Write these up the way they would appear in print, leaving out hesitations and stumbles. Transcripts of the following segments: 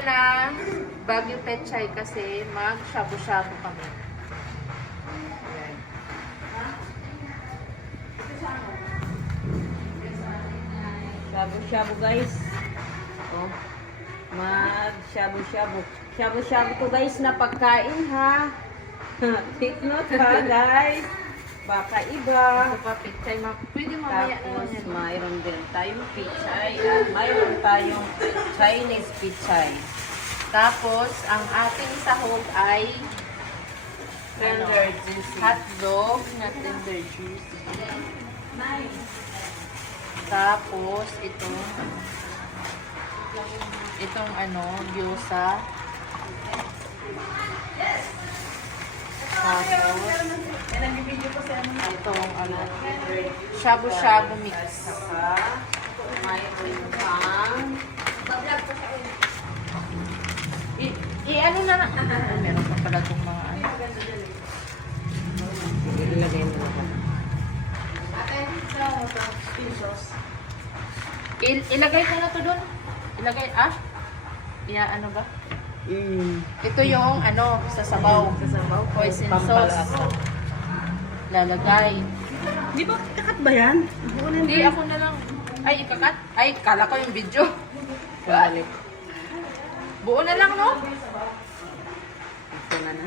Na Baguio Pechay kasi mag-shabu-shabu kami. Ayan. Shabu-shabu guys. Oh. Mag-shabu-shabu. Shabu-shabu to guys na pagkain ha. Take note ha guys. Baka iba. Ito pa, Pechay. Pwede mamaya na lang Tapos yan. mayroon din tayong pichay at mayroon tayong Chinese pichay. Tapos, ang ating sahog ay Tender juicy. hotdog na tender juicy. Tapos, itong gyoza. Tapos, itong shabu-shabu mix. Saka mayroon pang Ano na meron pa pala itong mga ilagay mo na. Ilagay ko na to dun. Ilagay, ano ba? Mm. Ito yung, sa sabaw. Hoisin sauce. Lalagay. Di ba kakat ba yan? Hindi, ako na lang. Ay, ikakat? Ay, kala ko yung video. Balik. Buo na lang, no? Ito na na.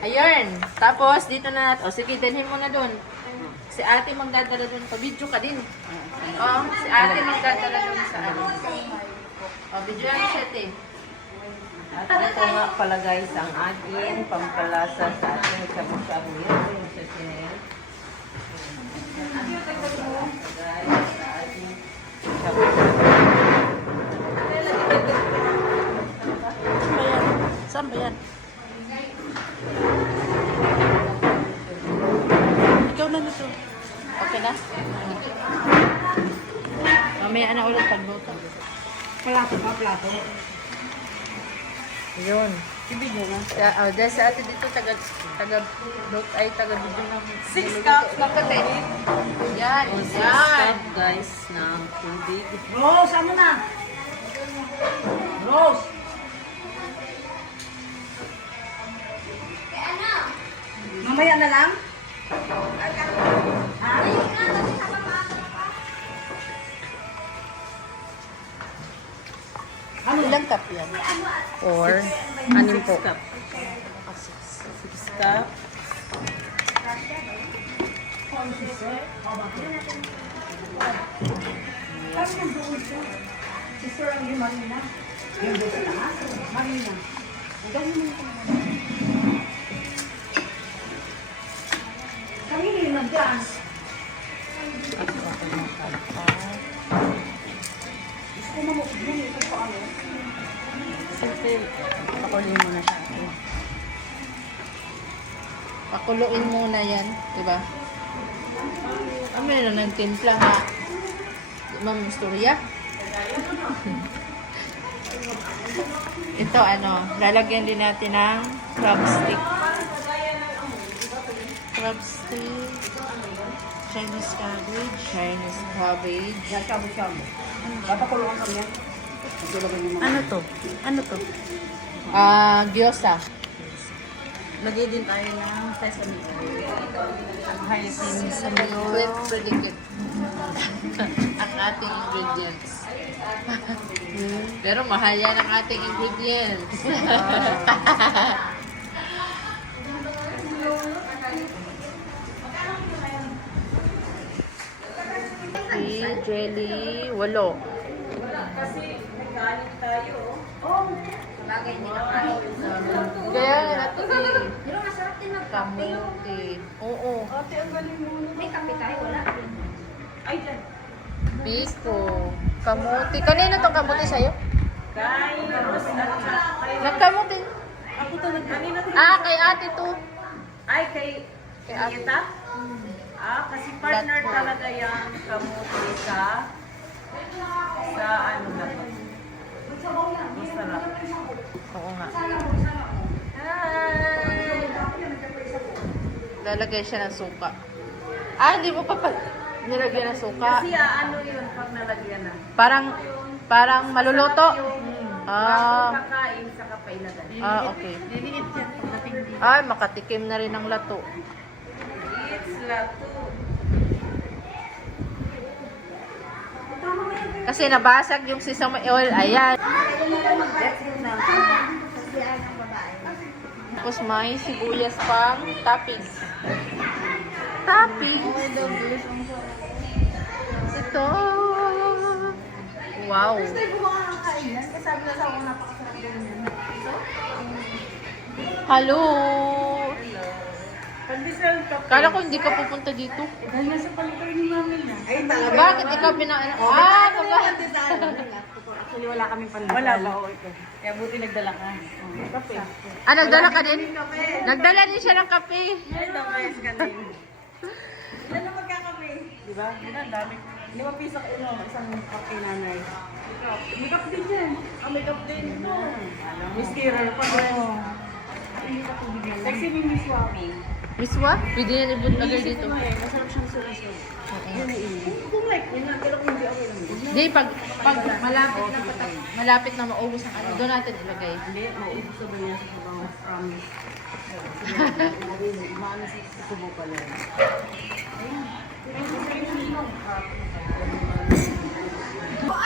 Ayun. Tapos, dito na natin. O, sige, dalhin mo na dun. Si ate magdadala dun. Pa-video ka din. Si ate magdadala dun sa video yan siya, te. At ito nga pala guys ang ating pampalasa sa ating shabu-shabu. Yan yung sasinin. Saan ba yan? Ikaw na nito. Okay na? Mamaya na ulit pagluto. Plato pa, plato. Yun. Ibigay na. Dahil sa atin dito, taga-video ng 6 cups ng kate. Yan, Yan yan. guys ng tubig. Rose, ano na? Rose! Mamaya na lang? Ha? Ilang cup yan? Or, Anim po. 6 cup. 6 cup. Sister, ang yung Marina. Yung doon sa taas? Marina. Ganyan mo yung kanina yung nag-dance. Gusto ko mamukid mo ito pa ano. Siyempre, pakuloy mo na siya. pakuluin muna yan. Diba? Meron ng timpla nga. Ma'am Storya. Ito lalagyan din natin ng crab stick. Crab stick. Chinese cabbage. Yan, shabu-shabu. Papakulungan kami yan. Ano to? Ano to? Gyoza. Lagay din tayo ng sesame oil. Sesame oil. Predicted. Ang ating ingredients. Pero mahal yan ang ating ingredients. Jelly, 8. Kasi nagkanin tayo. Bagay nila kayo. Kaya nga natin Pero masarap din magkape. kamuti. Oo. Ate, ang galing mo. May kape tayo, wala. Ay, dyan. Biko. Kamuti. Kanino tong kamuti sa'yo? Kay Rose at kay... Nagkamuti. Ako to, kanina to. Kay ate to. Ay, kay Ate. Nieta? Kasi partner Black talaga yung kamuti sa ano na to. Masarap. Oo nga. Hi! Lalagay siya ng suka. Hindi mo pa nilagyan ng suka. Kasi ano yun pag nalagyan na. Parang maluluto. Ah. Bago kakain, saka pailagay. Okay. Liliit yan pagdating dito. Ay, makatikim na rin ng lato. It's lato. Kasi nabasag yung sesame oil. Ayan. That's it na. Tapos may sibuyas pang toppings. Toppings. Ito. Wow. Hello. Pandesal ka. Kala ko hindi ka pupunta dito. Dahil nasa palipay ni Mami na. Ay, talaga. Bakit ikaw pinaan? Actually, wala kaming pandesal. Wala ba? Oo, ito. Kaya buti nagdala ka. Kape. Ah, nagdala ka din? Nagdala din siya ng kape. Ay, damayas ka din. Ilan na magkakape? Diba? Ang dami. 5 piso isang kape nanay. May kape din yan. May cup din. May stirrer pa rin. Sexy ni Miss Wami. Miswa? Pwede yan i-bootlegger dito. Masarap siyang sulas. Kung like, yun lang. Pero kung hindi okay lang. Hindi, pag malapit na maubos ang ano, doon natin ilagay. Hindi, maubos sa niya sa sabang promise. Maano si subo pala.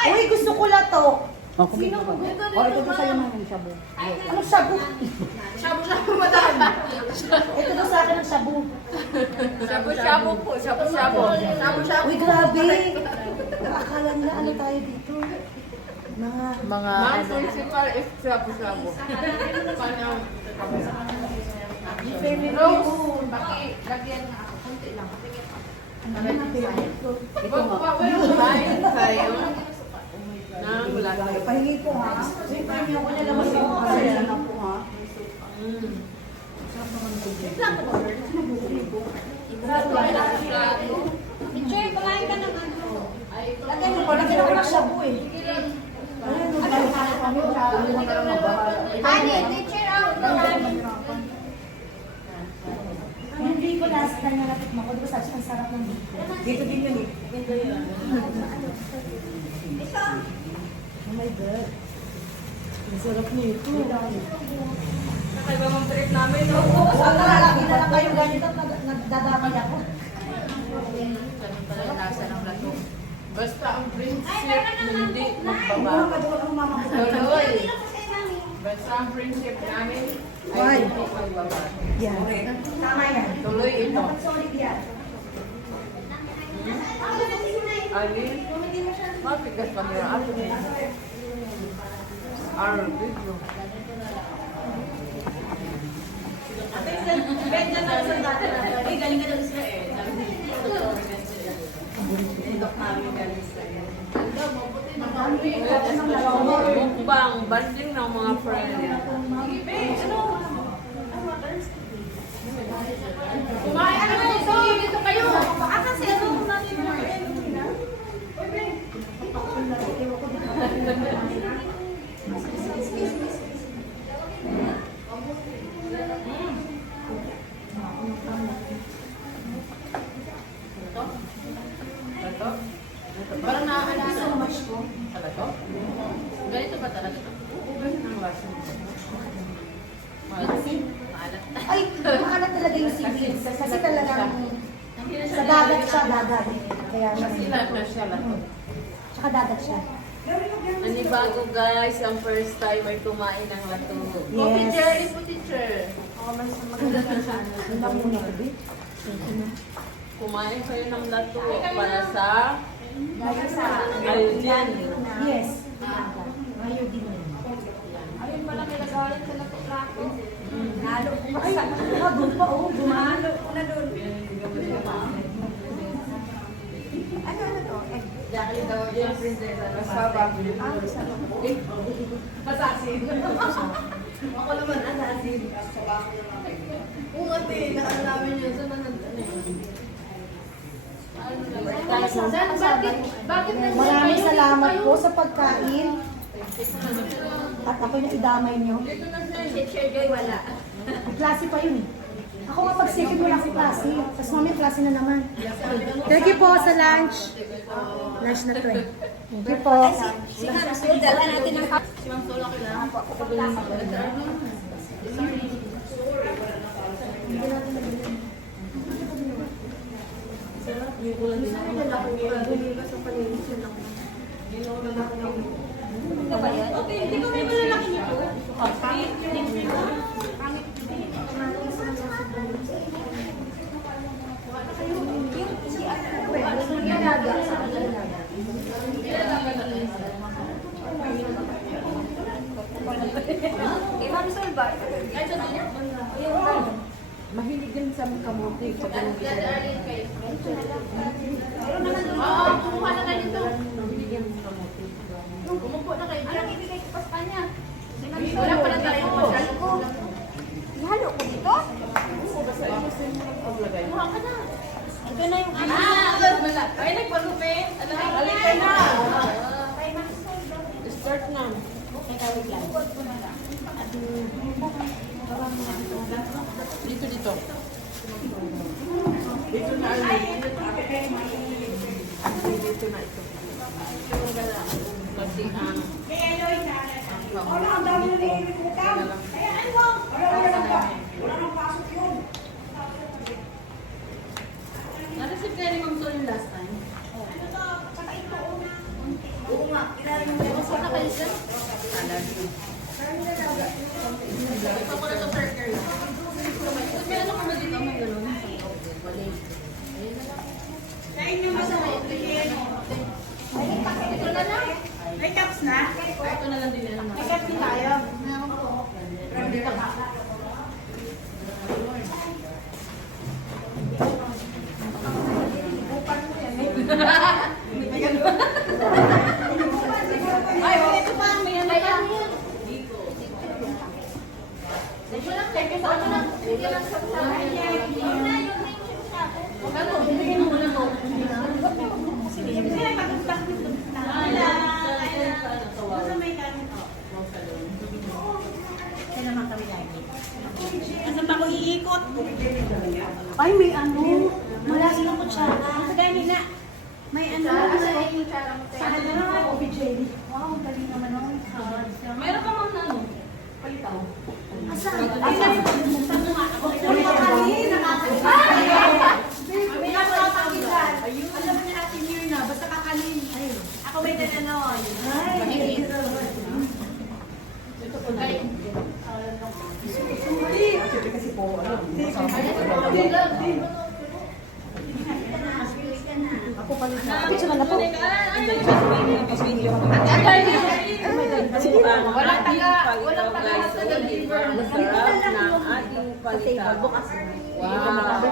Uy, gusto ko lato. Sino ko? Oh, ito to sa'yo ng shabu. Ano shabu? Shabu-shabu madam. Ito daw sa akin ang shabu. Shabu-shabu po, shabu-shabu. Shabu-shabu. Uy, grabe. Akala nila ano tayo dito. Mga ano. principal is shabu-shabu. Rose, lagyan nga ako. Kunti lang. Pahingi ko ha. Pahingi ako niya naman yung kasalanan ako ha. Teacher, kumain ka naman. Lagyan mo pa, lagyan ako ng shabu eh. Honey, teacher out. Hindi ko last time na natikma ko. Di ba sabi ang sarap ng dito? Dito din yun eh. Oh my God. Ang sarap nito. Nakaiba mong trip namin, no? Lagi na lang kayo ganito, nagdadamay ako. Ganun pala yung lasa ng lato. Basta ang friendship, hindi Mga magbaba. kaduwa ang mama ko. Tuloy. Basta ang friendship namin ay hindi magbaba. Yan. Tama yan. Tuloy ito. Dapat solid yan. Alin? Mapigas pa nila. Our video. Mukbang, banding ng mga friends. Kumain ka na dito! Dito kayo! Kasi ano natin mo Parang naaalala so much ko. Talaga? Ganito ba talaga? Ay, maalat talaga yung singil. Kasi talagang sa dagat siya, dagat. Kaya siya. Sila na siya lang. Tsaka dagat siya. Nanibago guys, ang first time ay kumain ng lato. Coffee Yes. jelly po, teacher. Ang muna ko, babe. Kumain kayo ng lato para sa Dahil sa Aljan. Yes. Ngayon din yun. Ayun pala, may nagawalan sa lato rako. Nalo ko ay, doon pa oh, dumalo ko na doon. Ano to? Jacqueline daw yung prinsesa. Masarap. Assassin. Ako naman, assassin. Ungati, nakala namin yun. Saan na Bakit Maraming salamat po sa pagkain. At ako yung idamay nyo. Teacher Joy, wala. Ang klase pa yun eh. Ako nga pag-second wala si klase. Tapos mamaya klase na naman. Thank you po sa lunch. Lunch na to eh. Thank you po. Dala natin ang Hindi ko may malalaki nito. Mahilig din sa kamote. Sa kamote. Oo, kumuha na kayo dito. Mahilig yan sa kamote. Kumupo na kayo. Anong ibigay ko pa sa kanya? Wala pala tayo masyado. Ihalo ko dito? Kumuha ka na. Ito na yung ano. Ay, nagpagupit. Balik ka na. Start na. Dito, dito. Dito na. Dito na ito. Kasi ang Na-receive kayo ni Ma'am Sol yung last time? Kumusta na kayo dyan? Ito ko na ito burger lang. May ano ka ba dito? May galon? Ito na lang. May cups na? Ito na lang din yan. May kasi tayo. Ay, ito pa. May ano pa. Ano pa ko iikot? Ay, may ano. Wala silang kutsara. Sa ganyan na. May ano. Sa ano na coffee jelly. Wow, galing naman nun. Meron ka ma'am na ano? Palitaw. Asan? Asan? Sa mga ako. Nakakain. May nakakakitan. Alam mo na Ate Mirna, basta kakanin. Ako may dala nun. Ay. ako pala sa Picture na po. Walang taga sa deliver. sarap ng ating palitaw. Wow!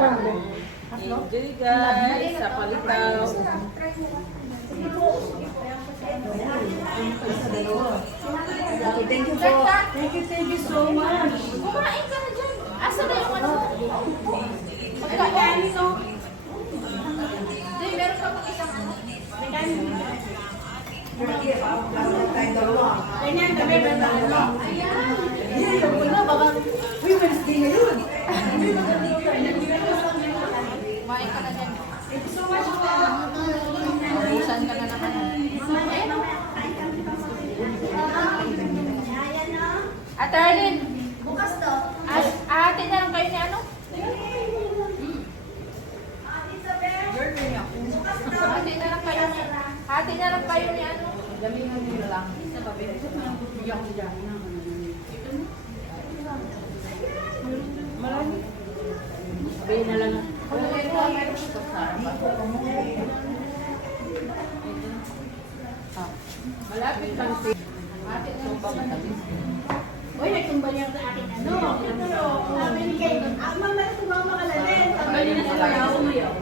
Enjoy guys sa palitaw. Thank you po. Thank you so much. Kumain ka na dyan. Asa na yung ano? Pagkain ito. Hindi, meron pa pang isang ano. Ganyan, kami ba na ano? Kumain ka na dyan. Thank you so much po. Ubusan ka na naman. Ate Arlene, Bukas to. ate na lang kayo ni ano? Ate na lang kayo ni ate na lang kayo ni ano? Gamingan nyo lang. Bigyan ko dyan. Marami. Sabihin na lang. Malapit lang si Ate na lang. Uy, nagtumbal yung sa akin ano. Sabi ni Kay, mama, tumama ka na din. Sabi Bali na niya, sila umayaw.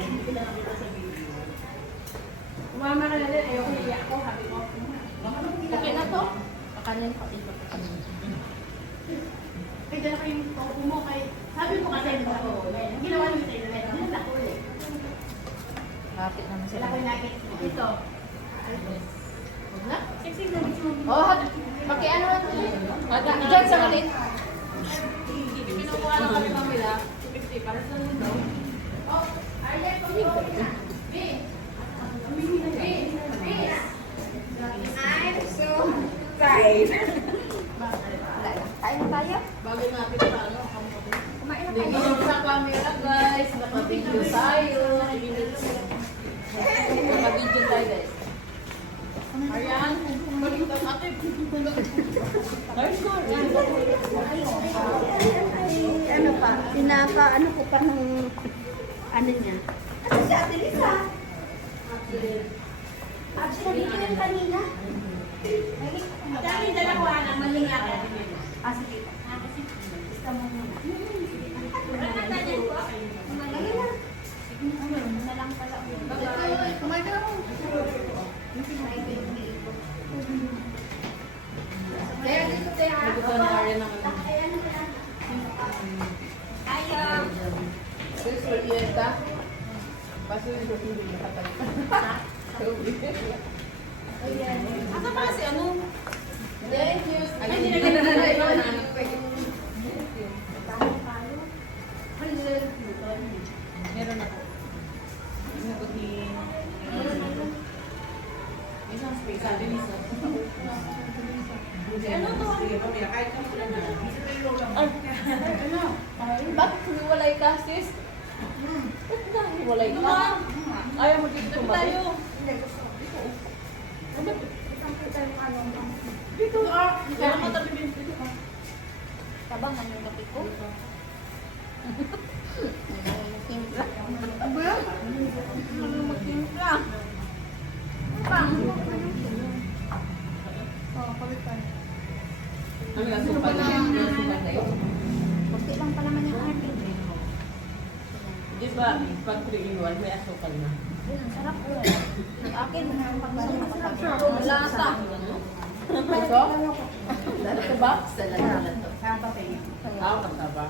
Tumama ka na din. Ayoko niya ako. Sabi ko. Okay na to? Kakanin pa ito. Ay, dala ko yung tofu mo kay... Sabi ko kasi yung ako. Ang ginawa namin sa internet. Hindi na ako ulit. Lapit naman Dala sila. ko yung nugget. Ito. Huwag na? Sexy na bitch mo. Oh, ano dyan sa galit. Kinukuha lang kami mamila. 250 para sa lang daw. Oh, Arlen, pag-iwan na. B. B. B. I'm so tired. Kain na tayo? Bago natin sa ano, Kumain na Dito tayo. sa camera guys, naka-video tayo. Naka-video tayo guys. Ayan, baliktad natin. Ay, sorry. Ano pa? Ano ko pa ng ano niya? Ano si Ate Lisa? Ate, nandito yung kanina. Dami dalawa na mali nga. Ah, sige. Gusto mo muna. Ano na dyan po? Ayun na. Ano na lang pala. Kumain ka ako. Kaya dito tayo. Nagustuhan na rin naman. Ayaw. Sis, Julieta. Paso yung hindi nakatalit. Asa pa si ano? Thank you. Ay, hindi na ganun. Meron ako. Nabutin. Isang space. Sabi ni Sir. Ano to? Sige, pamilya. Kahit ka muna na. Ano? Bakit humiwalay ka, sis? Ba't ka humiwalay ka? Ayaw mo dito tumabi. Dito ah. Kaya matabi din dito ka. Tabangan yung kape ko. Timpla. Ano ba yan? Timpla. Pang. Oh, palitan. Ano yung supal na yan? Yung supal na yun. Kunti lang pa naman yung atin. Di ba, pag 3-in-1, may asukal na. Ang sarap ko. Akin, pagbalik Lasa. Ito? Ito ba? Sa lasa to. Ah, kasaba.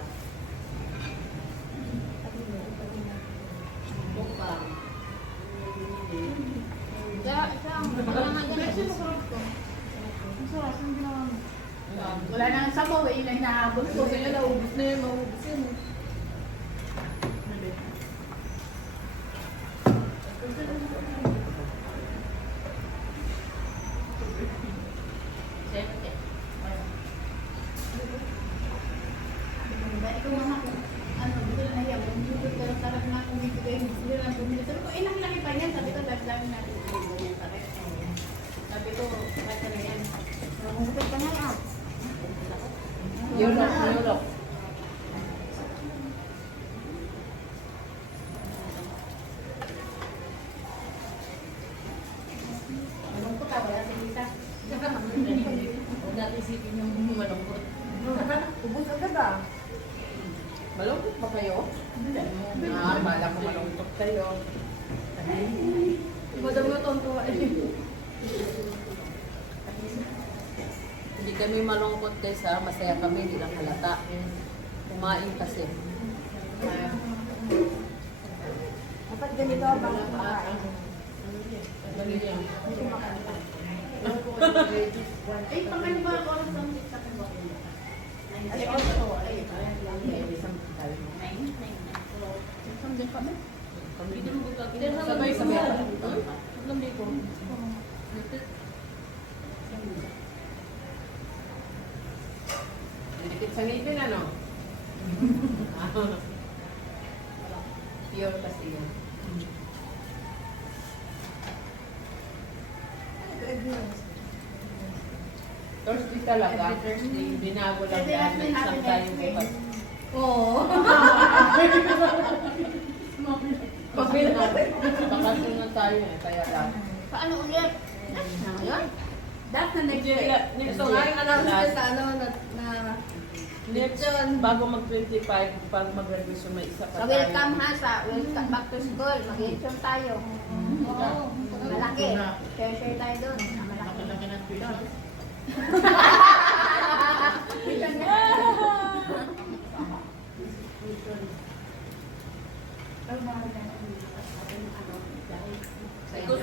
Bukang. Wala na ang sabaw, eh. Ilang nahabol ko. Sila naubos na yun, maubos yun. Siyempre. Ikaw mama ko, ano, dito na nahiya, bumibigay ko ng sarap na akong bibigay mo. Hindi lang bumili. Sabi ko, ilang-laki pa yan. Sabi ko, dahil natin bumibigay yan sarap. Sabi ko, bakit na yan? Bumibigay ka na yan. Yulok, yulok. Anong ko ka, wala si Lisa. Huwag natin isipin yung malungkot. Ubus agad ah. Malungkot ba kayo? Ah, bala ko malungkot kayo. Madam mo tontuwa eh. Hindi kami malungkot guys ha, masaya kami, hindi lang halata. Kumain kasi. Dapat ganito bago kumakain. Ay, pangano ba ako oras ng TikTok mo? Ay, also. Ay, Sabay-sabay. Dikit sa ngipin ano? Pure kasi yan. Thursday talaga. Binago lang yan. May isang tayo bukas. Oo. Bakasyon na tayo eh, kaya lang. Paano ulit? Na ngayon? Dahil na next year. Ito nga yung announcement sa ano na Next, bago mag-25, pag mag-graduation, may isa pa tayo. Welcome ha sa welcome back to school. Mag-intro tayo. Oo. Malaki. Share tayo doon. Malaki. Malaki ng Twitter.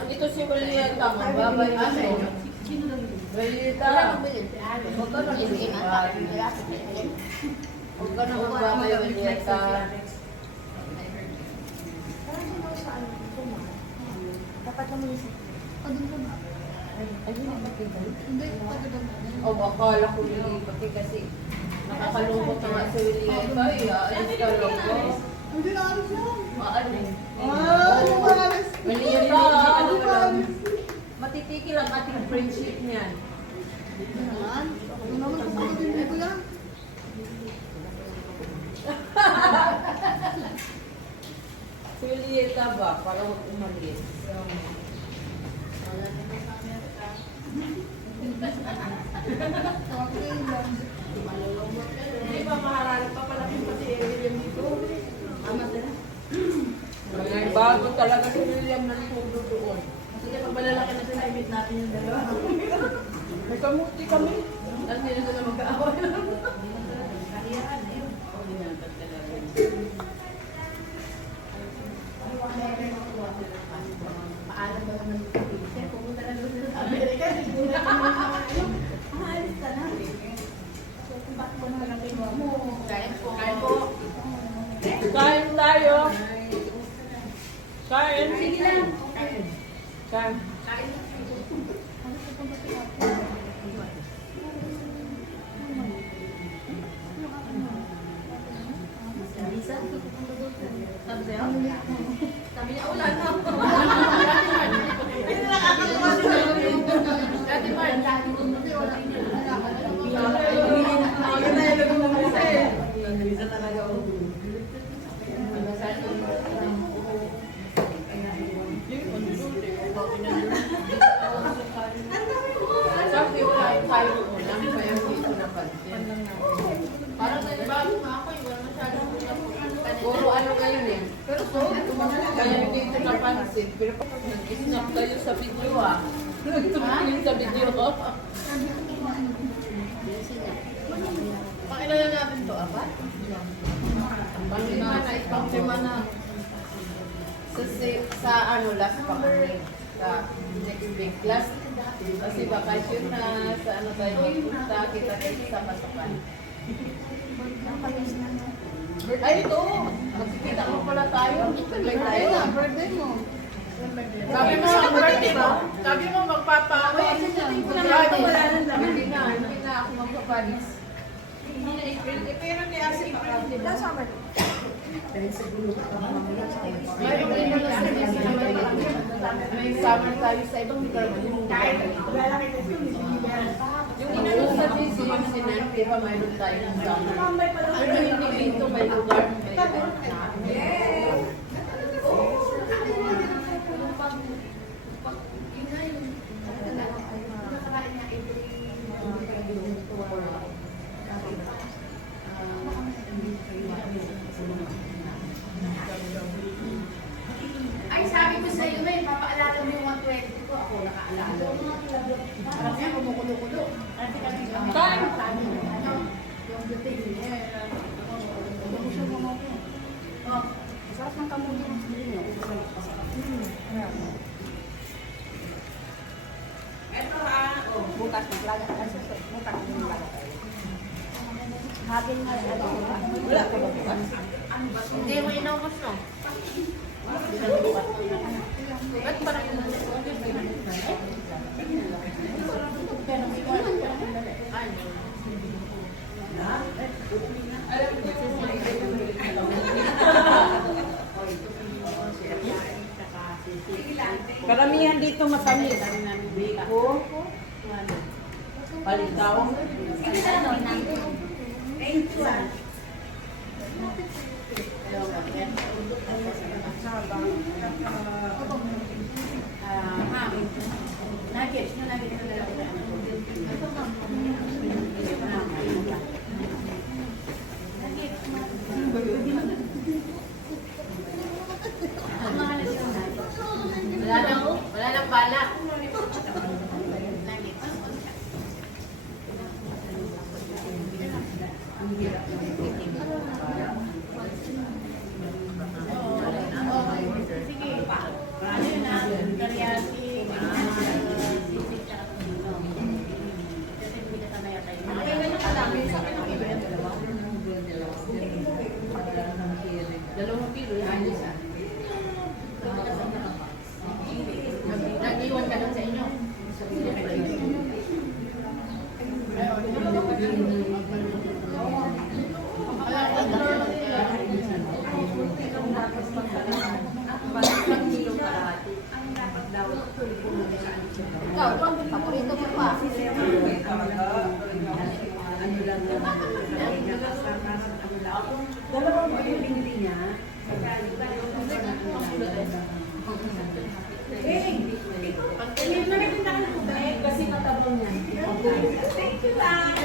Ito si Julieta, magbabay kasi. Julieta, huwag ka na magbabay. Huwag ka na magbabay, Julieta. dapat naman isip. O, dun ka ba? O, akala ko lilipat eh, kasi nakakalungkot na nga si Willie. Ay, aalis ka lang ko. Hindi na alis yan. Maalis. Yung maalis. Mali yun ba? Matitikil ang ating friendship niyan. Naman. Ano naman kapatid dito yan? Si Julieta ba? Para huwag umalis. Okay lang. Hindi pa maharap pa pala pa si William dito. Bago talaga si William na tudo doon. Sige, pag malalaki na sila, i-meet natin yung dalawa. May kamuti kami. Tapos hindi na sila mag-aaway. Paalam ba naman dito? Kasi pumunta na doon sa Amerika. Maalis ka na. So, kung bakit mo naman ang kinuha mo? Kain po. Kain po. Kain tayo. Kain. Sige lang. Kain. Sabi sa'yo? Sabi niya, wala na. Dati Mark. Sabi wala yung tayo ulam, kaya hindi ko napansin. Parang nanibago nga ako, wala masyadong ulam. Puro ano kayo eh. Pero so, kaya hindi ko napansin. Pero pag nag-snap kayo sa video ah. Nagtumingin sa video ko. Pakilala natin to, apat? Panglima na, panglima na. Sa ano, last pa kami. Sa next week. Last, kasi vacation na, sa ano tayo magpunta, kita tayo sa pasukan. Ay, ito! Magkikita mo pala tayo. Taglay tayo. Birthday mo. Sabi mo, ang birthday mo, sabi mo magpapa-ako. Hindi na ako magpapalis. May summer tayo sa ibang lugar. Yung inanong sa DC, yung sinan, di ba mayroon tayo ng summer. Pero hindi dito may lugar. Ay, sabi ko sa'yo, may papaalala mo yung 120 ko. Ako nakaalala. Parang yan, kumukulo-kulo. Kasi kami Kain! yung buting. Oh, sarap ng kamuti ng sili nyo. Ito ha. Oh, bukas maglaga. Bukas maglaga tayo. Hagin nga yan. Wala ko ba bukas? Hindi mo inaubos no? Ba't parang Karamihan dito matamis. Biko. Palitaw. Nuggets na dalawa. wala nang bala. Sige pa. Ano yun na? Teriyaki, sisig, tsaka tino. Kasi hindi ka tamaya tayo. Ay, ganun ka lang. Sa akin ang iba yung dalawa. Dalawang kilo yan. Nag-iwan ka doon sa inyo. ano lang, dalawang ba yung binili niya? Kasi katabang niya. Thank you lang.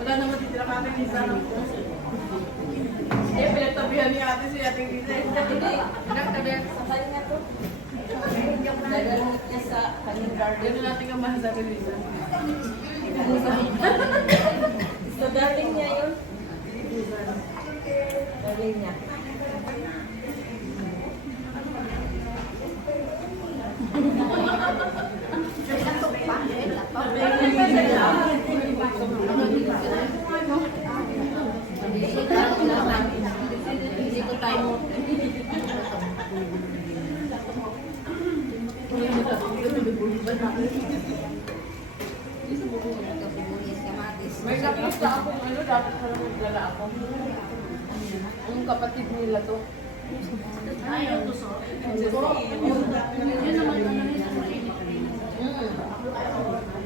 Wala naman titira ka ating isa. Eh, pinagtabihan ni ate si ating isa. Pinagtabihan sa kanya to. Nagalit niya sa kanyang garden. Gano'n natin ang masasabi ni isa. So, darling niya yun? Darling niya. Hindi ko tayo mo. May nakita akong ano, dapat pala magdala ako. Ang kapatid nila to. Ayaw to so.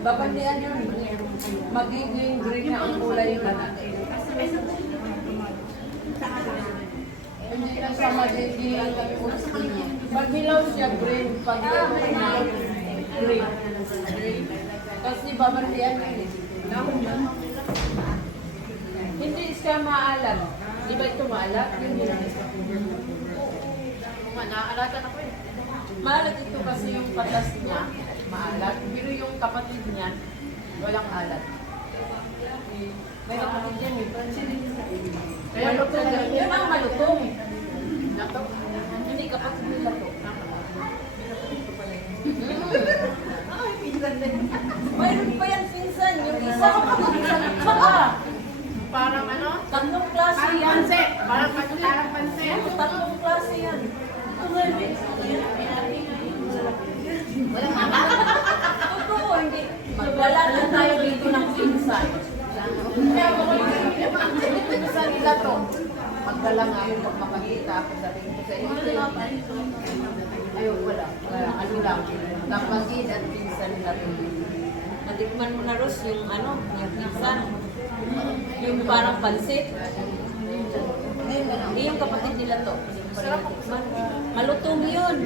Babandian yun. Magiging green na ang kulay ka na. Hindi lang siya magiging pag hilaw siya green, pag hilaw green. Kasi babandian yun. Hindi siya maalat. Di ba ito maalat? Hindi lang. Naaalatan ako eh. Maalat ito kasi yung patas niya, maalat. Pero yung kapatid niya, walang alat. May kapatid yan eh. Kaya malutong yan. Yan ang malutong. Nato. Hindi kapatid nila to. Ay, pinsan din. Mayroon pa yan pinsan. Yung isa pinsan ka. Parang ano? Tatlong klase yan. Parang panse. Tatlong klase yan. Totoo, hindi. Magdala na tayo dito ng pinsan. Kaya ako pinsan nila to. Magdala lang ako pag makakita ako dating ko sa inyo. Ayun, wala. Ano lang. Kapatid at pinsan na rin. Natikman mo na, Ros, yung ano, yung pizza. Yung parang pansit. Hindi yung kapatid nila to. Sarap tikman. Malutong yun.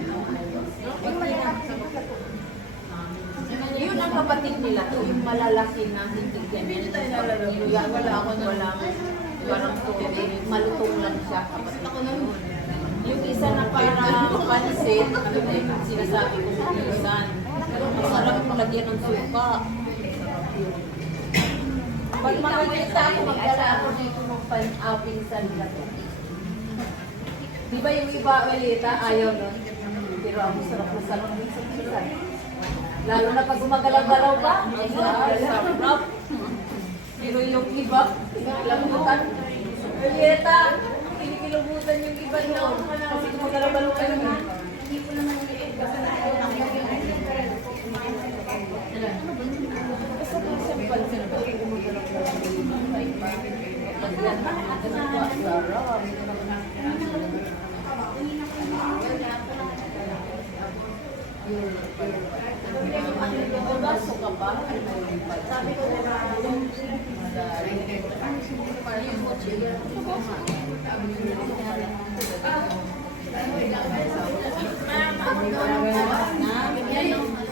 Yun ang kapatid nila to, yung malalaki na hindi ganyan. Wala ako na walang parang tubig. Malutong lang siya kapatid ko yun. Yung isa na parang pansit, yung sinasabi ko sa pinsan. Masarap kung lagyan ng suka. Pag makikita ako, magdala ako dito ng pinsan nila to. Di ba yung iba, Walita, ayaw nun? Pero ako sarap na sarap ng pinsan. Lalo na pag gumagalaw-galaw ka, ay sarap. Pero yung iba, kinikilabutan. Walita, kinikilabutan yung iba nyo. Kasi gumagalaw-galaw ka naman. Hindi ko naman uliit kasi sabi ko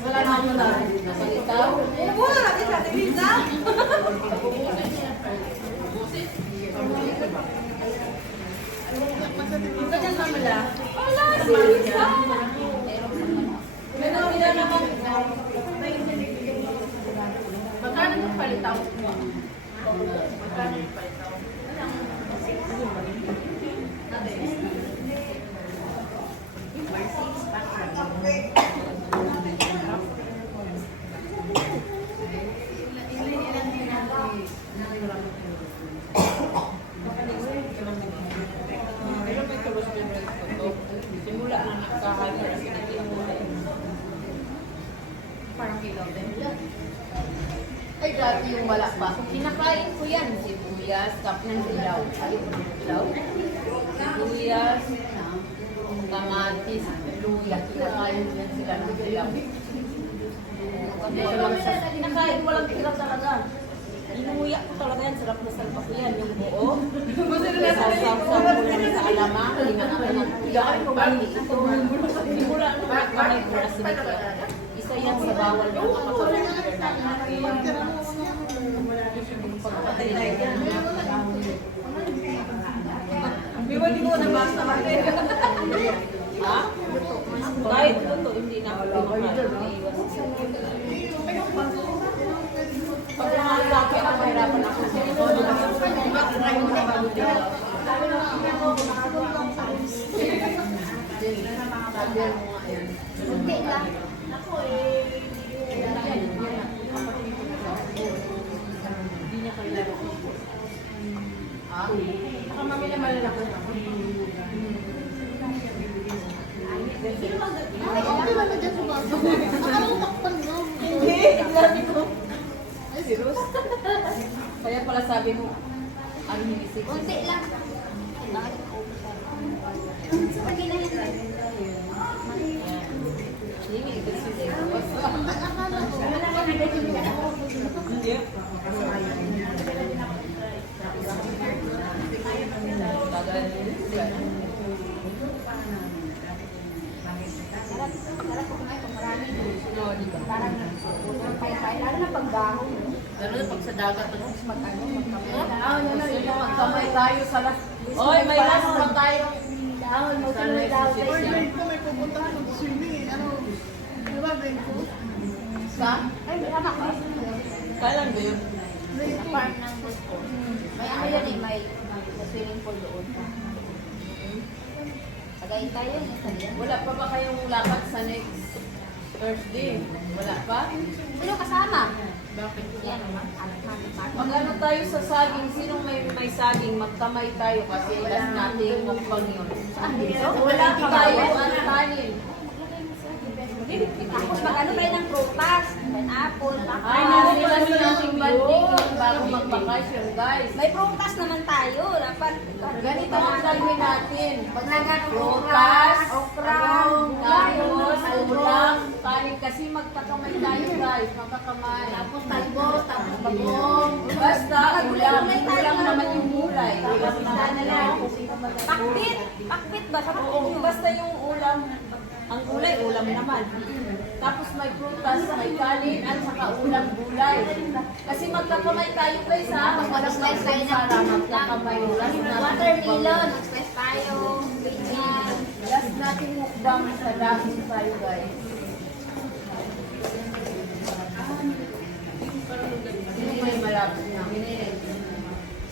Wala na ako na. Nasalitaw. Magkano yung palitaw mo? Magkano yung palitaw? Simula na nakahagod kasi nagsimula. Parang kilaw din. Ay, dati yung wala pa. Kinakain ko yan. Sibuyas, kap ng ilaw. Ayun, ilaw. Sibuyas, kamatis, luya. Kinakain ko yan sila ng ilaw. Kinakain walang tira talaga. Inuya ko talaga yan. Sarap na sarap ko yan. Yung buo. Sasap-sap mo lang sa alamang. Lingan ako ng tuyan. Pati ito. Simula na nakakain ko na sinito. Isa yan sa bawal na kapag-order natin. Pagpatay na yan. Hindi ko nabasa natin. Ha? Kahit ito, hindi na ako kumakain. Pag lumalaki ako, mahirapan ako. Sabihan mo nga yan. Hindi lang. Hindi niya kailangan. Ah? Baka mami na malalaki na. Okay lang na dyan sumaso. Akala ko takpan mo. Hindi, sabi ko. Ay, virus. Kaya pala sabi mo, ano yung isip? Unti lang. Sa ginahin lang. Hindi, kasi Akala ko, wala ka na dyan yung hindi. lalo na pag dahon. Lalo na pag sa dagat, Mas mag-ano, magkamay. gusto nyo magkamay tayo sa lahat. Oy, may last pa tayo. Dahon, mo sunod dahon sa isla. ko may pupuntahan ng swimming eh. Ano? Di ba, Ben ko? Sa? Ay, may anak ka. Kailan ba yun? Sa farm ng bus ko. May ano yan eh, may swimming pool doon. Tagay tayo, Wala pa ba kayong lakad sa next Thursday? Wala pa? sino kasama? Bakit? Yan, anak namin. Mag-ano tayo sa saging? Sinong may saging? Magkamay tayo kasi last nating mukbang yun. Saan dito? Wala pa tayo ang kanin. Tapos mag-ano tayo ng prutas. apple, Ay, nasilas nating banding yung bago magbakasyon, guys. May prutas naman tayo. Dapat Ganito ang gagawin natin. Paglagan Prutas, okra, tapos ulam, kanin kasi magkakamay tayo guys, magkakamay. Tapos talbos, tapos bagong. Basta ulam naman yung gulay. Ulam naman na lang. pakbit. Pakbit ba? Oo, basta yung ulam, ang gulay, ulam naman. Tapos may prutas, may kanin, at saka ulam gulay. Kasi magkakamay tayo guys ha. Mag-slice tayo ng Para magkakamay. watermelon. Mag-slice tayo. Ganyan. Last natin mukbang sa dahil tayo guys. Sino may malapit na?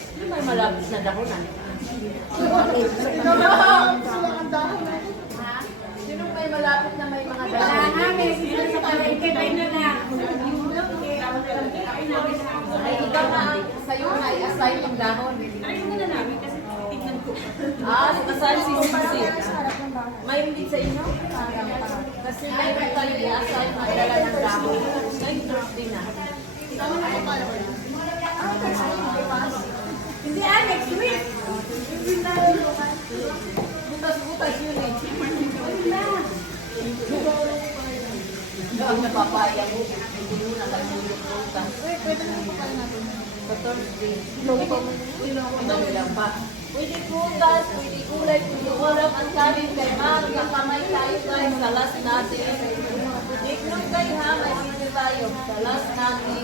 Sino may malapit na dahunan? Ha? Sino may malapit na may mga dahon? Ay, iba nga sa'yo na i-assign yung dahon. Ah, nag-assign si Sisi. May hindi sa inyo? Kasi may tayo i-assign magdala ng dahon. Ngayon, Thursday na. Hindi next week. Butas yun eh. Ang napapaya mo, hindi mo nakatulog butas. Sa Thursday. Madami lang pa. Pwede prutas, pwede gulay, pwede ulam ang kanin kay magkakamay tayo guys sa last natin. Ignore kayo ha, may video tayo. Sa last natin,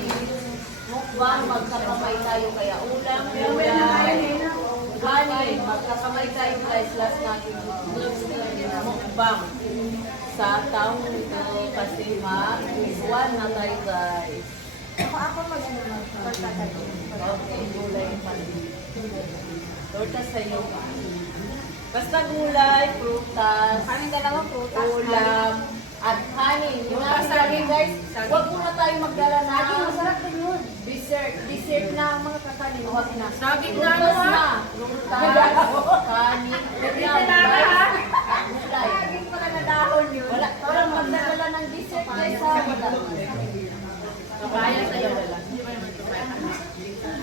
mukbang magkakamay tayo kaya ulam, gulay, kanin, magkakamay tayo guys last natin. Mukbang sa taong ito kasi mag-1 na tayo guys. Ako mag-pagkakal. Okay, gulay pa. Torta sa'yo. Basta gulay, prutas, kaming dalawang prutas. ulam, at kanin. Yung saging guys, huwag muna tayo magdala na Masarap din yun. dessert na ang mga kakanin. Huwag na. Saging na, Prutas ha? na. Prutas, kanin, ulam, guys, at gulay. Laging pala na dahon yun. Walang magdala ng dessert guys ha. Wala. Papaya sa'yo.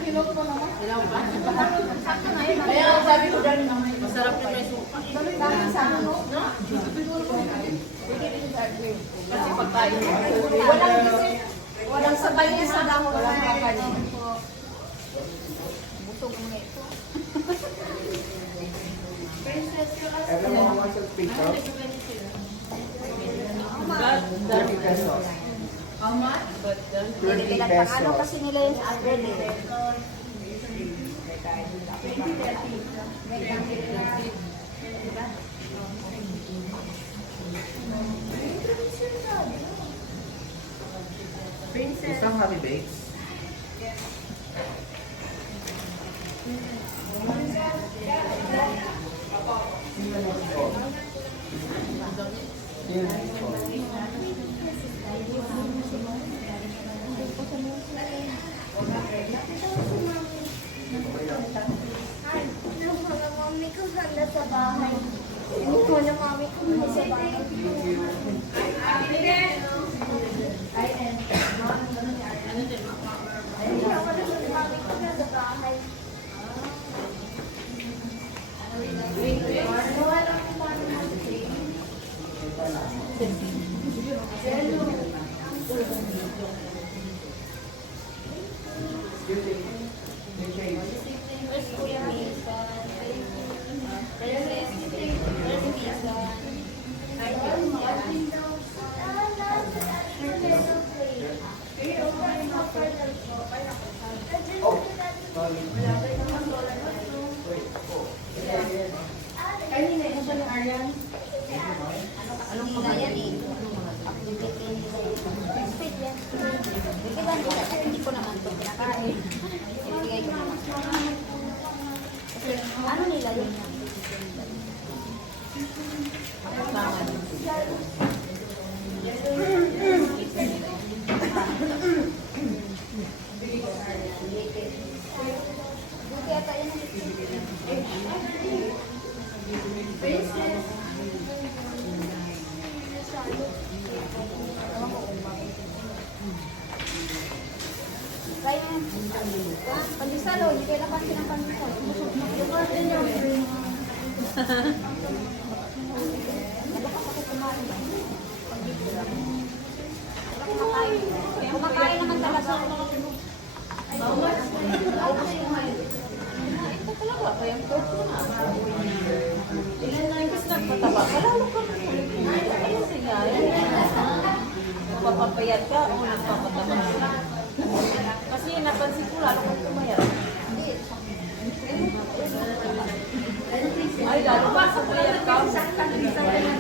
Ilaw ba? Kaya ang sabi ko dahil Masarap yung may suka. Dahil sa ano, no? kasi pagkain. Walang dessert. Walang sabay niya sa dahon. Walang kakanin. Busog mo na ito. Everyone wants a picture. But 30 pesos. how much? But 20 Pinagpangalo pesos. kasi nila yung agad eh. Gusto mo Happy Bakes? Mami ko handa sa bahay. Hindi ko na mami ko handa sa bahay. Hindi ako na sa mami ko handa sa bahay. Where's Kuya Mason? Where's Mason? Anong pagkayan eh? Hindi ko naman ito pinakain. Ibigay ko naman. Ano nila yun? Buti ata yun. Pandesal, oh. Hindi kayo napansin ng pandesal. Yung order niyo. Kumakain naman talaga. Ito talaga, kaya ang porto na. Ilan na yung nagpataba, kalalo ka na ulit. Ano siya? Papapayat ka o nagpapataba ka? Kasi yung napansin ko, lalo kang tumayat. Ay, lalo ka sa payat ka. Ano ba yan?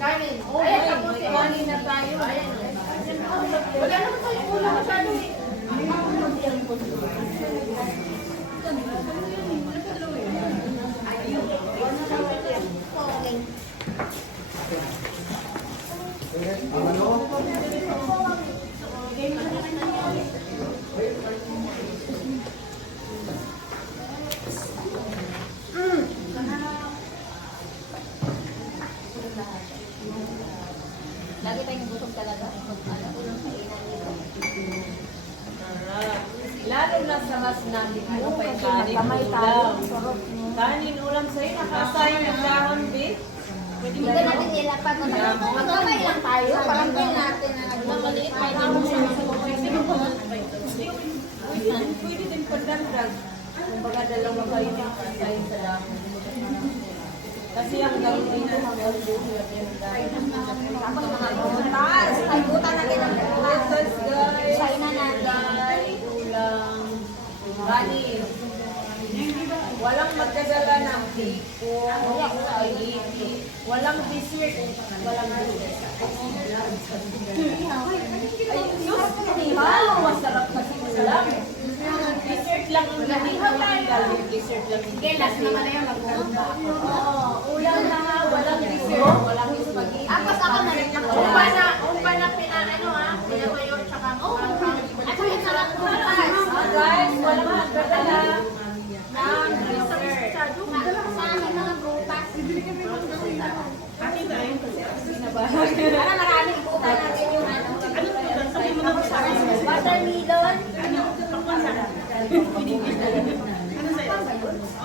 Kanin. Oh, Ay, may kanin na tayo. Wala naman tayo kulang masyado eh. Lagi tayong gutom talaga. Ulang kainan nito. Lalo na sa mas namin ano pa yung kanin ulam. Kanin ulam sa'yo, nakasayang ng dahon, babe. Hindi ka natin nilapat na talaga. Magkamay lang tayo. Parang din natin na maliit may Pwede din pagdandag. Kumbaga dalawa kayo yung kasayin sa dahon. Kasi ang gawin nito hanggang buhay yung dahon. Tapos mga butas. Ay, buta natin ang butas. Butas, guys. China natin. Gulay, ulam, kanin. Walang magdadala ng piko, walang dessert. Walang dessert. Ay, masarap kasi ulam. Dessert lang yung lamihan tayo. Dessert lang yung ulam na nga, walang dessert. Walang spaghetti. Tapos ako na rin ako. Umpa na pinaano ha. Pinabayo tsaka Ako yung sarap butas. Guys, walang magdadala ng dessert. Sa amin mga butas. Sinabahagi. Para maraming butas natin yung ano.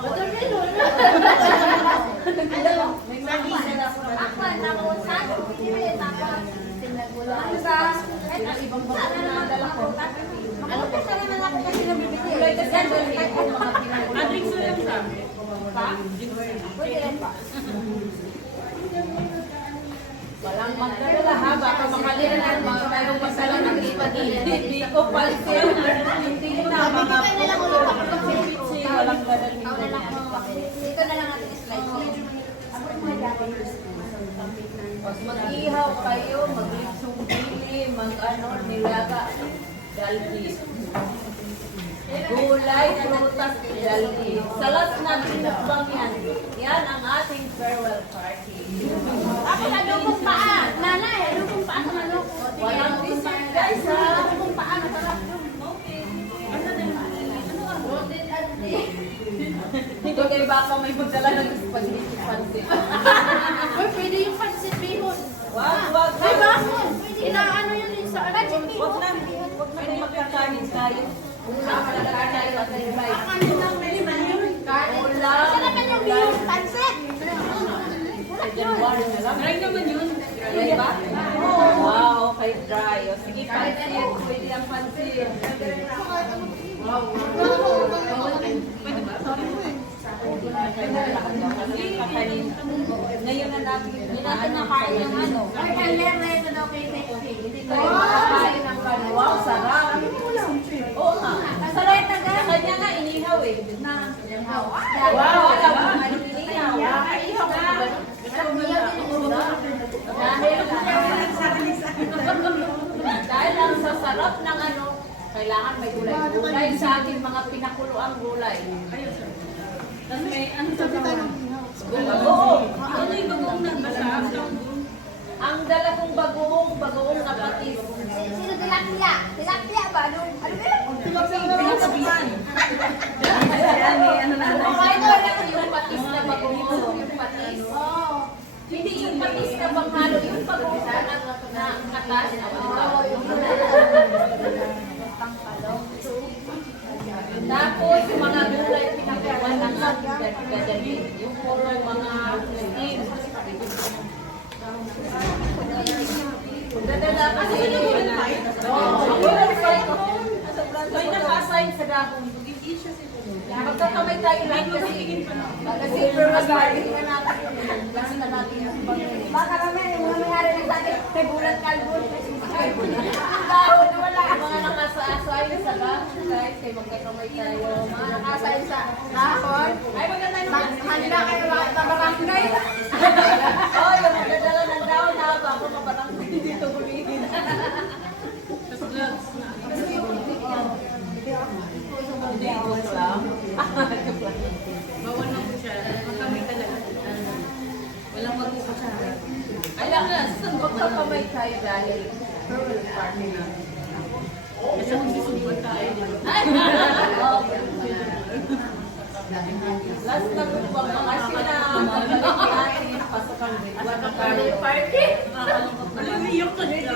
Watermelon. Akwan, tapos saan? Tapos sinagulang. Ibang bangko na dala ko. Ano pa sana na natin kasi nabibili? Adrix na lang sa Pwede rin pa. walang magdadala ha, baka makalimutan mga mayroong masala ng hindi ko palsin. Hindi na, mga putsi, walang dadalhin na yan. Dito na lang natin slide. Pag mag-ihaw kayo, mag-litsong pili, mag-ano, nilaga, dalhi. Gulay, prutas, dalhi. Salat na binukbang yan. Yan ang ating farewell party. Ako nalukong paa. Nanay, nalukong paa sa manok. Walang dessert guys ha. Nalukong paa, masarap yun. Dito kayo baka may magdala ng spaghetti pansit. Uy, pwede yung pansit bihon. Wag. Ay, bakit? Inaano yun yung sa ano? Wag na. Pwede magkakanin tayo. Ulam talaga tayo at ribay. Kasi naman yung bihon, pansit. Dry naman yun. Dry ba? Wow, okay, dry. O sige, pansit. Pwede ang pansit. Ngayon na natin. Hindi natin nakain yung ano. Ay, kalere ito daw kay Sexy. Hindi tayo makakain ng kanin. Wow, sarap. Oo nga. Sarap na nga. Kanya nga inihaw eh. Wow, wala ba? Ano inihaw? Inihaw ka ba? Dahil lang sa sarap ng ano, kailangan may gulay. Gulay sa ating mga pinakuloang gulay. Tapos may ano sa Oo. Ano yung bagoong nagbasa? Ang dala kong bagoong na patis. Sino tomorrow, mga team. Dadala kasi may naka-assign sa dahon. Magkakamay tayo lang kasi first party na natin. Kasi na natin yung pag-ibig. Baka kami, yung mga nangyari ng sa atin, may bulat kalbon. Ang dahon, wala. Mga naka-assign sa dahon, guys, kay magkakamay tayo. Mga nakasayin sa dahon. Ay, maganda naman. Handa kayo mga tabarangay. Oh, yung magdadala ng dahon na ako mabarang dito bumigin. Hindi, joke lang. Bawal ng kutsara. Magkamay talaga. Walang magkukutsara. Alam na, saan magkakamay tayo dahil farewell party na. Kasi magsusubukan tayo. Last na kung bang makasya na pagkalit natin, pasakan din. Farewell party. Lumiyok ka dito.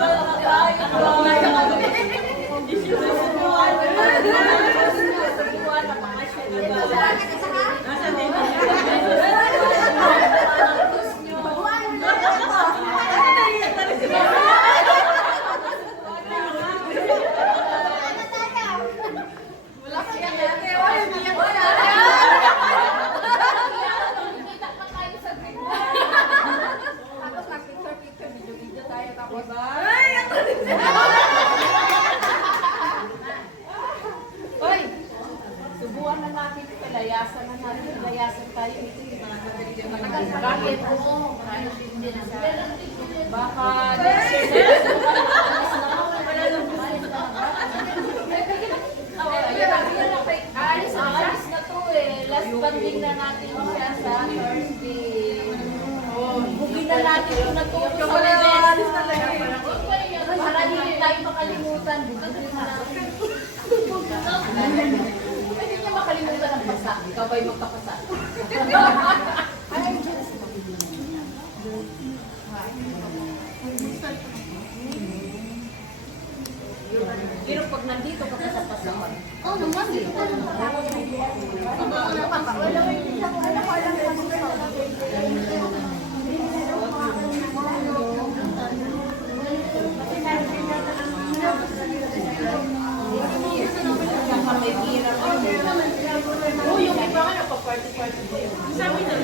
Tapos mag-picture, video tayo. Tapos, Hoy! Subuan na natin, palayasan na natin, layasan tayo. Bakit? Oo. Kahit hindi na sa... Baka next year Aalis na siya? Alis na to eh. Last banding na natin siya sa Thursday. Bugin na natin yung natulog sa Aalis mesa. Para hindi tayo makalimutan. Pwede niya makalimutan ang pasa. Ikaw ba'y magkapasa? Pero pag nandito ka pa sa pasahan, oh, naman, dito ka lang. may hirap. Oh, yung iba nga nagpa-party-party din. Sabi na,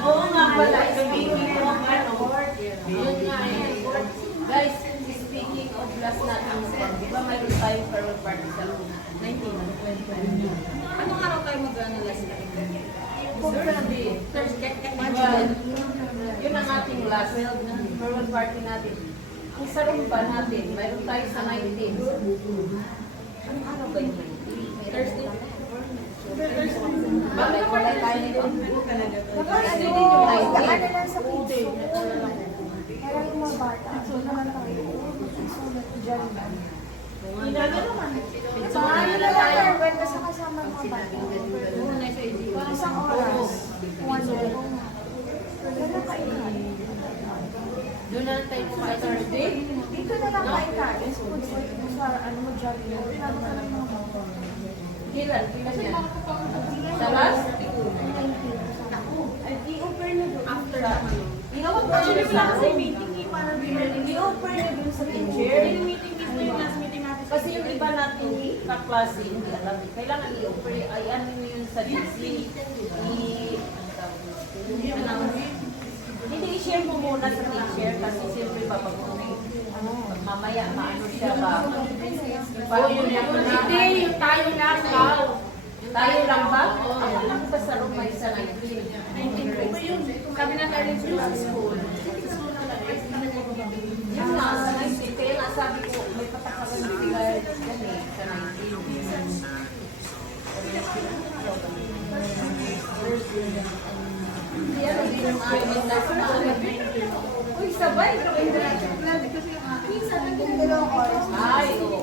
Oo nga pala, speaking of ano, yun nga eh. Guys, speaking of last natin, di ba mayroon tayong farewell party sa 19, 20. anong araw tayo mag-ano last night? Thursday. Well, yun ang ating last farewell party natin. Ang sa rumba natin, mayroon tayo sa 19. Anong araw ba yun? Thursday. Bakit wala tayo nito? Thursday din yung 19. lang sa page. Kaya yung mga bata. So, naman tayo. Diyan ba? Paano na lang farewell kasi kasama ng mga bata. Isang oras. One day. Doon na kain. Doon na tayo sa Thursday. Dito na lang kain. Sa ano mo dyan yun. Kailan? Sa last? Ay, i-offer na doon. After naman. Actually, wala kasi meeting eh, parang i-offer na doon sa teacher. yung meeting mismo yung last meeting natin. Kasi yung iba natin kaklase, hindi alam. Kailangan i-offer, ay ano yun sa DC. Hindi, i-share mo muna sa teacher kasi siyempre papag-uwi. Mamaya, maano siya ba? Hindi, yung tayo lang daw. Tayo lang ba? Ako lang ba sa room ay sa 19? 19 po ba yun? Sabi na tayo rin sa school. Yun nga, sa 19. Kaya nga sabi ko, may patakaran din guys. Yan eh, sa 19. Hindi ano din yung amin last na. Uy, sabay. Minsan, dalawang oras. Ay, oo.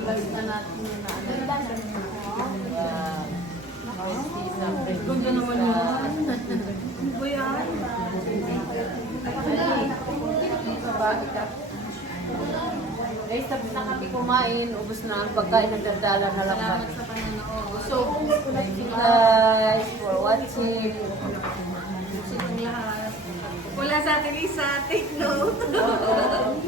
Last na natin yun na ano. Ganda naman yun. Ano ba yan? Dito ba? Guys, tapos na kami kumain. Ubus na ang pagkain. Nagdadala na lang Salamat kami. sa panonood. So, thank you guys for watching. Silang lahat. Wala sa atin isa, take note. Oo.